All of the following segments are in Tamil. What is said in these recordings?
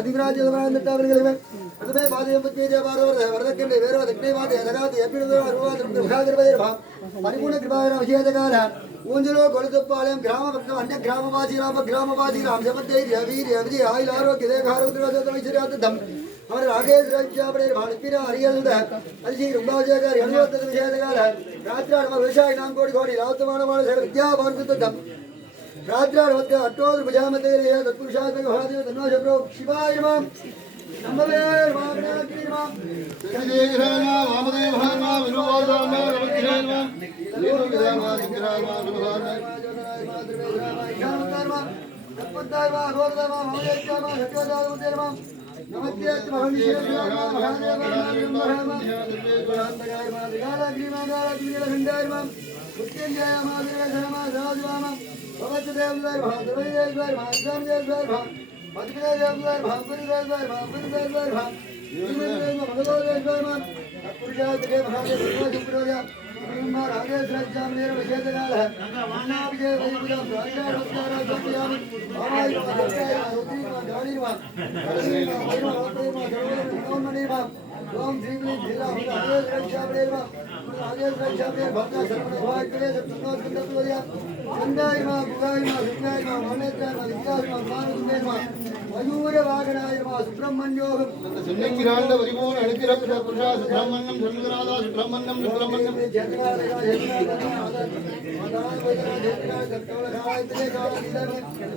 அதிகராஜவர்களே அதுவே பாதயம் பச்சேஜ பாரவர் வரதக்கண்டே வேற தக்னே வாதே லகாதி எப்பிடுதோ அருவாதம் முகாதிர்வதேவா பரிபூர்ண கிருபாயன விஜயதகால ஊஞ்சலோ கொளுத்தப்பாளையம் கிராம அன்ய கிராமவாசி ராம் ஜபத்தைரிய வீரிய விஜய ஆயுள் ஆரோக்கிய தேகாரோக்கியம் அவர் ராகேஷ் ராஜ்யாபடே பாலக்கிர அரியல்த அல்ஜி ருபாஜகாரி அனுவத்தத விஜயதகால ராத்ராட விவசாய நாம் கோடி கோடி ராவத்தமான வித்யா பாரதத்தம் राजराज वत्या अट्टोद भजामते रे तत्पुरुषात्मक महादेव तन्नो शब्दो शिवाय नमः नमः महागणाधिपति नमः जय नमः वामदेव नमः विनोदाय नमः नमः नमः विग्रहाय नमः विग्रहाय नमः ईशानताय नमः तत्पदाय नमः अघोरदाय नमः महादेवाय नमः सत्यदाय नमः नमस्ते महर्षिये नमः महादेव नमः पुराणगाय नमः गालाग्रीमागाय खंडाय नमः मुक्तेन्द्राय महादेव नमः राजवाम भगवद्देवदाय भागवदेवदाय भागवदेवदाय भगवदेवदाय भागवदेवदाय भागवदेवदाय भगवदेवदाय पुरुषात्मके महादेव सुप्रया ब्रह्मा राजेश राजामनेर विजयदगाल है अन्ना विजय वैकुंठम राजा रत्नारा जपयामि आवाय भगवताय रुद्री गाड़ी मा ओम श्री जिला राजेश राजामनेर राजेश राजामनेर भक्ता सर्व भवाय करे सत्संग कंदतोया गंगाय मा बुगाय मा विज्ञाय मा मानेत्राय मा विकास मा मानुंदेर मा मयूर वागनाय मा सुब्रह्मण्योः सुन्नंगिरांड परिपूर्ण अणितिरप पुरुषा सुब्रह्मण्यम धर्मराजा सुब्रह्मण्यम सुब्रह्मण्यम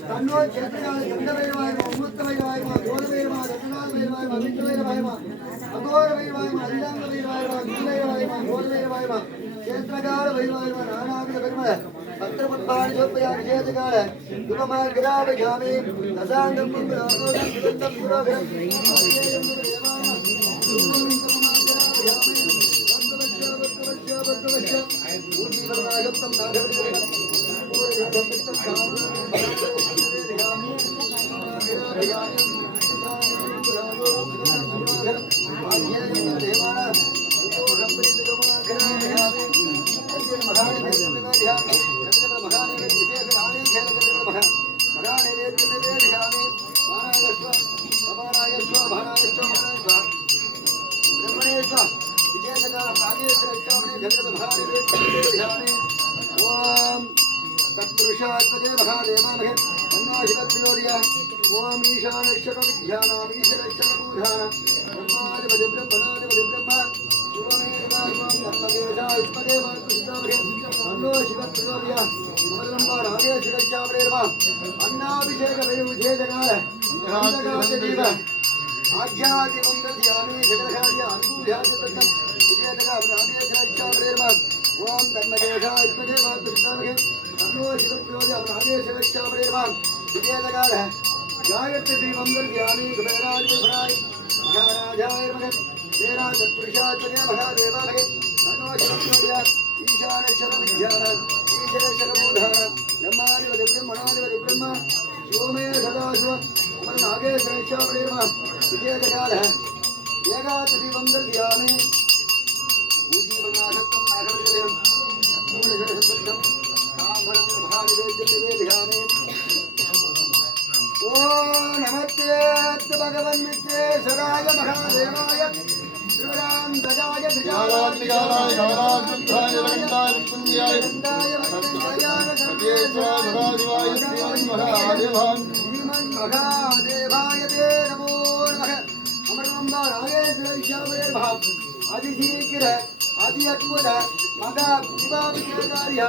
तन्नो क्षेत्रकाल गंधवैवाय मा अमृतवैवाय मा गोलवैवाय रत्नावैवाय मा विष्णुवैवाय मा अघोरवैवाय मा अलिंगवैवाय मा गुणवैवाय मा गोलवैवाय मा क्षेत्रकाल वैवाय मा नानाविध कर्म पत्रपद्मानि सोपया विजयदगाल दुर्गमान् गिरावयामि दशांगं पुराणोदं सुगन्धं पुराभिरं ओम ईशानक्षर विद्यानाम ईश्वरक्षर बुधाना ब्रह्मादिपति ब्रह्मणादिपति ब्रह्म शिवमेधात्मं धर्मदेवजाय पदेव कृष्णवगे अन्नो शिवत्रियोर्य ममलंबा राजेश्वरक्षावरेर्वा अन्नाभिषेक वैभुषेजनाय अंधकादेव आज्ञाति मंगलयामि जगदघार्य अनुभूयाति तत्तं विजयदगा राजेश्वरक्षावरेर्वा ओम धर्मदेवजाय पदेव कृष्णवगे अन्नो शिवत्रियोर्य राजेश्वरक्षावरेर्वा विजयदगाल है गायत्री दीपं दर्शयामि कुबेराय विभराय महाराजाय मगन तेरा तत्पुरुषात्मके महादेवाय तन्नो शिवत्रियोर्य ईशानक्षर विद्यान ईश्वरक्षर बोधान ब्रह्मादिपति ब्रह्मणादिपति ब्रह्म शिवमे सदाशिव अमर नागेश्वरक्षावरेर्वा विजयदगाल है गायत्री दीपं दर्शयामि पूजीवनाशक्तं नागरजलयं पूर्णशरशब्दं कामभरं महानिवेद्यं ओ नमस्ते भगवन् विश्वेश्वराय महादेवाय त्रिपुरां ददाय त्रिकालाय कालाद्रुद्धाय रण्डाय पुण्याय रण्डाय वन्दनाय सर्वेश्वराय श्रीमन् महादेवाय ते नमो नमः अमरम्बा राजेश्वरक्षावरे भाव आदिशीघ्र आदि अद्भुत मगा विभा विजयकार्य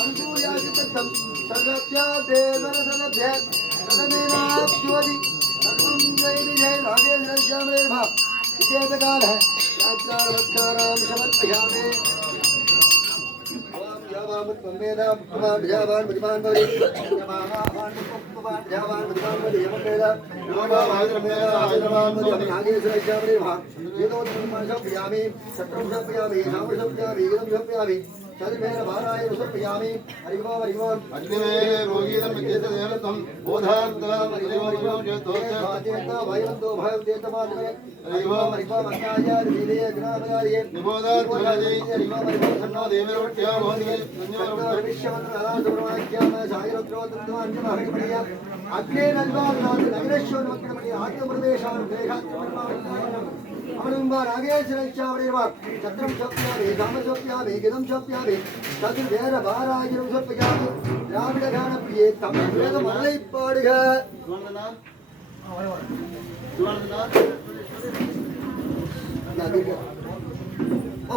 अनुकूल्यादितं सर्वस्य देवरसलभ्य सदमेनाप्योदि सर्वं जय विजय राजेश्वरक्षावरे भाव विजयदगाल है राजकारवत्कारां समर्पयामि ओम यावामुत् पंवेदा भगवान् भजावान् भगवान् भवति यावान् भगवान् भजावान् भगवान् भवति यमवेदा नमोवाद्रमेदा आद्रवान् भवति नागेश्वरक्षावरे भाव येदो धर्मं समर्पयामि सत्रं समर्पयामि नाम समर्पयामि इदं समर्पयामि चतुर्वेद भाराय समर्पयामि हरिओम अग्निमेव भोगीतं विद्येतं बोधान्तरं हरिओम देवता भयवन्तो भयवदेतमात्मे हरिओम अन्नाय दिवे ग्रामदाये निबोधान्तरं हरिओम तन्नो देवरोट्या भवन्ति विश्वमन्त्रनाथसुब्रह्मण्यम सायरोत्रोत्तमान्यमहरिपणिया अग्ने नल्वानाथ नगरेश्वर मक्कमणि आत्मप्रवेशान देहात्मर्माणम् अमरुंबा नागेश्वरचावरेवा चक्रम चप्यावे धाम चप्यावे गिदम चप्यावे चतुर्वेद भाराय समर्पयामि द्राविड गान प्रिये तमिழ் வேத மலை பாடுக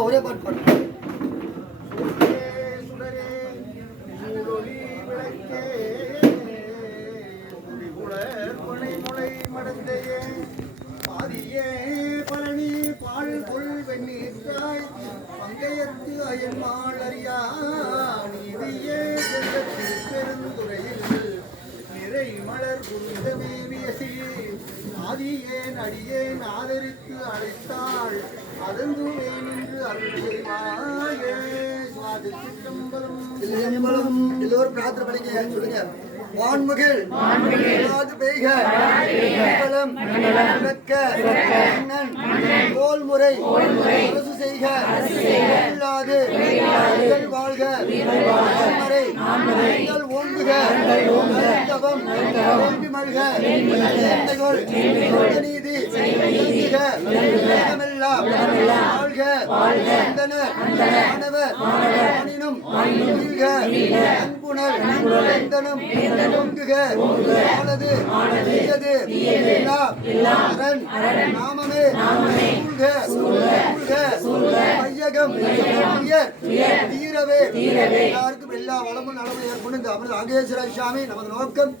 ஒரே பாட்டு பாடு பாதியே பழனி பால் கொள் வெண்ணீர்த்தாய் பங்கையத்து அயன்மாள் அறியா நீதியே பெருந்துறையில் நிறை மலர் குருந்தமேவியசி ஆதியேன் அடியேன் ஆதரித்து அழைத்தாள் அதந்துவே நின்று அருள் செய்வாயே சுவாதி சிற்றம்பலம் எல்லோரும் பிரார்த்தனை பண்ணிக்க சொல்லுங்க வான்மகிழ் பெய்க மண்டலம் விளக்க மன்னன் தோல்முறை அரசு செய்க இல்லாது வாழ்க மறை ஓங்குக தவம் வேண்டி மல்க நீதி வாழ்க மாணவர் அணினும் அன்புணர் நாமமே தீரவே எல்லாருக்கும் எல்லா வளமும் நலமும் ஏற்படும் இந்த அமிர்த நாகேஸ்வர சுவாமி நமது நோக்கம்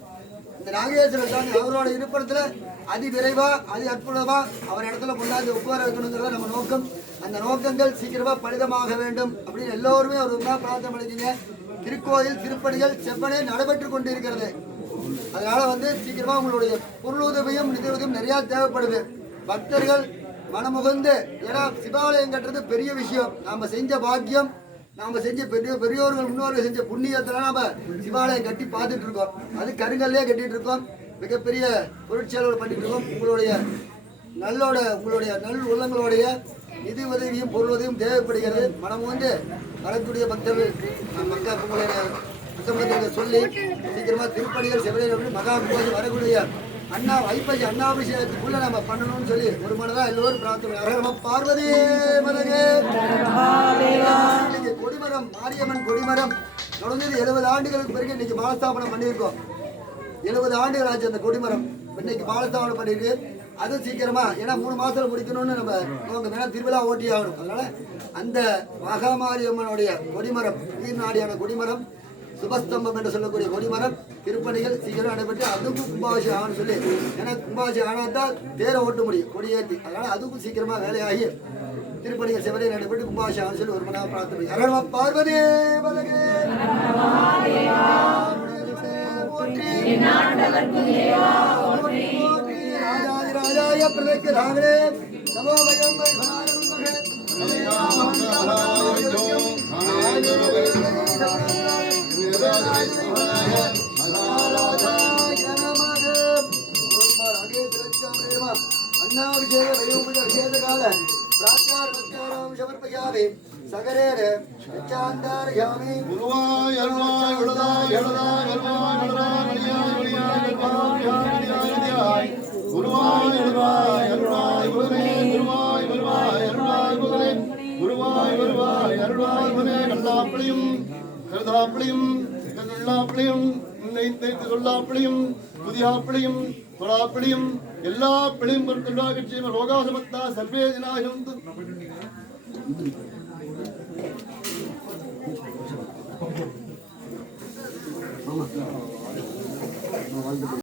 இந்த நாகேஸ்வர சுவாமி அவரோட இருப்பிடத்துல அதி விரைவா அதி அற்புதமா அவர் இடத்துல கொண்டாந்து உட்கார வைக்கணுங்கிறத நம்ம நோக்கம் அந்த நோக்கங்கள் சீக்கிரமா பலிதமாக வேண்டும் அப்படின்னு எல்லோருமே ஒரு பிரார்த்தனை பண்ணிக்கீங்க திருக்கோயில் திருப்பணிகள் செவ்வனே நடைபெற்றுக் கொண்டிருக்கிறது அதனால சீக்கிரமா உங்களுடைய பொருளுதவியும் நிதியுதவியும் நிறைய தேவைப்படுது பக்தர்கள் மனமுகந்து ஏன்னா சிவாலயம் கட்டுறது பெரிய விஷயம் நாம செஞ்ச பாக்கியம் நாம செஞ்ச பெரியோர்கள் முன்னோர்கள் செஞ்ச புண்ணியத்துல நாம சிவாலயம் கட்டி பார்த்துட்டு இருக்கோம் அது கருங்கல்லே கட்டிட்டு இருக்கோம் மிகப்பெரிய பொருட்செலவு பண்ணிட்டு இருக்கோம் உங்களுடைய நல் உள்ளங்களுடைய நிதி உதவியும் பொருளுதவியும் தேவைப்படுகிறது மனம் வரக்கூடிய பக்தர்கள் மக்கள் உங்களுடைய அசம்பந்தத்தை சொல்லி சீக்கிரமா திருப்பணிகள் செவிலியர்கள் மகா கும்பல் வரக்கூடிய ஐப்பசி அண்ணாபிஷேகத்துக்குள்ள நம்ம பண்ணணும்னு சொல்லி ஒரு மனதான் எல்லோரும் பிரார்த்தனை பார்வதி கொடிமரம் மாரியம்மன் கொடிமரம் தொடர்ந்து 70 ஆண்டுகளுக்கு பிறகு இன்னைக்கு பாலஸ்தாபனம் பண்ணியிருக்கோம் 70 ஆண்டுகள் ஆச்சு அந்த கொடிமரம் இன்னைக்கு பாலஸ்தாபனம் பண்ணிருக்கு அது சீக்கிரமா ஏன்னா 3 மாசத்துல முடிக்கணும்னு நம்ம வேணா திருவிழா ஓட்டி ஆகணும் அதனால அந்த மகாமாரியம்மனுடைய கொடிமரம் உயிர்நாடியான கொடிமரம் சுபஸ்தம்பம் என்று சொல்லக்கூடிய கொடிமரம் திருப்பணிகள் சீக்கிரம் நடைபெற்று அதுக்கும் கும்பாபிஷேகம் ஆகணும்னு சொல்லி ஏன்னா கும்பாபிஷேகம் ஆனால் தேரை ஓட்ட முடியும் கொடியேற்றி அதனால அதுக்கும் சீக்கிரமா வேலையாகி திருப்பணிகள் செவரையில் நடைபெற்று கும்பாபிஷேகம் சொல்லி ஒரு மணி நேரம் பிரார்த்தனை அரணம பார்வதி ராஜாய பிரதேக்க தாங்களே நமோ பயம் अन्नाभिषेक वयोपविषेक काल प्राकार भक्तानां समर्पयामि सगरेर चांदारयामि गुरुवाय अरुणाय गुरुदाय गुरुदाय गुरुवाय गुरुवाय अरुणाय गुरुने गुरुवाय गुरुवाय अरुणाय गुरुने गुरुवाय गुरुवाय अरुणाय गुरुने கல்லாப்பளியும் கருதாப்பளியும் கல்லாப்பளியும் நெய்த்து சொல்லாப்பளியும் புதியாப்பளியும் தொழாப்பளியும் எல்லா பிளியும் பொருட்களாக செய்வ லோகாசமத்தா சர்வே தினாயும்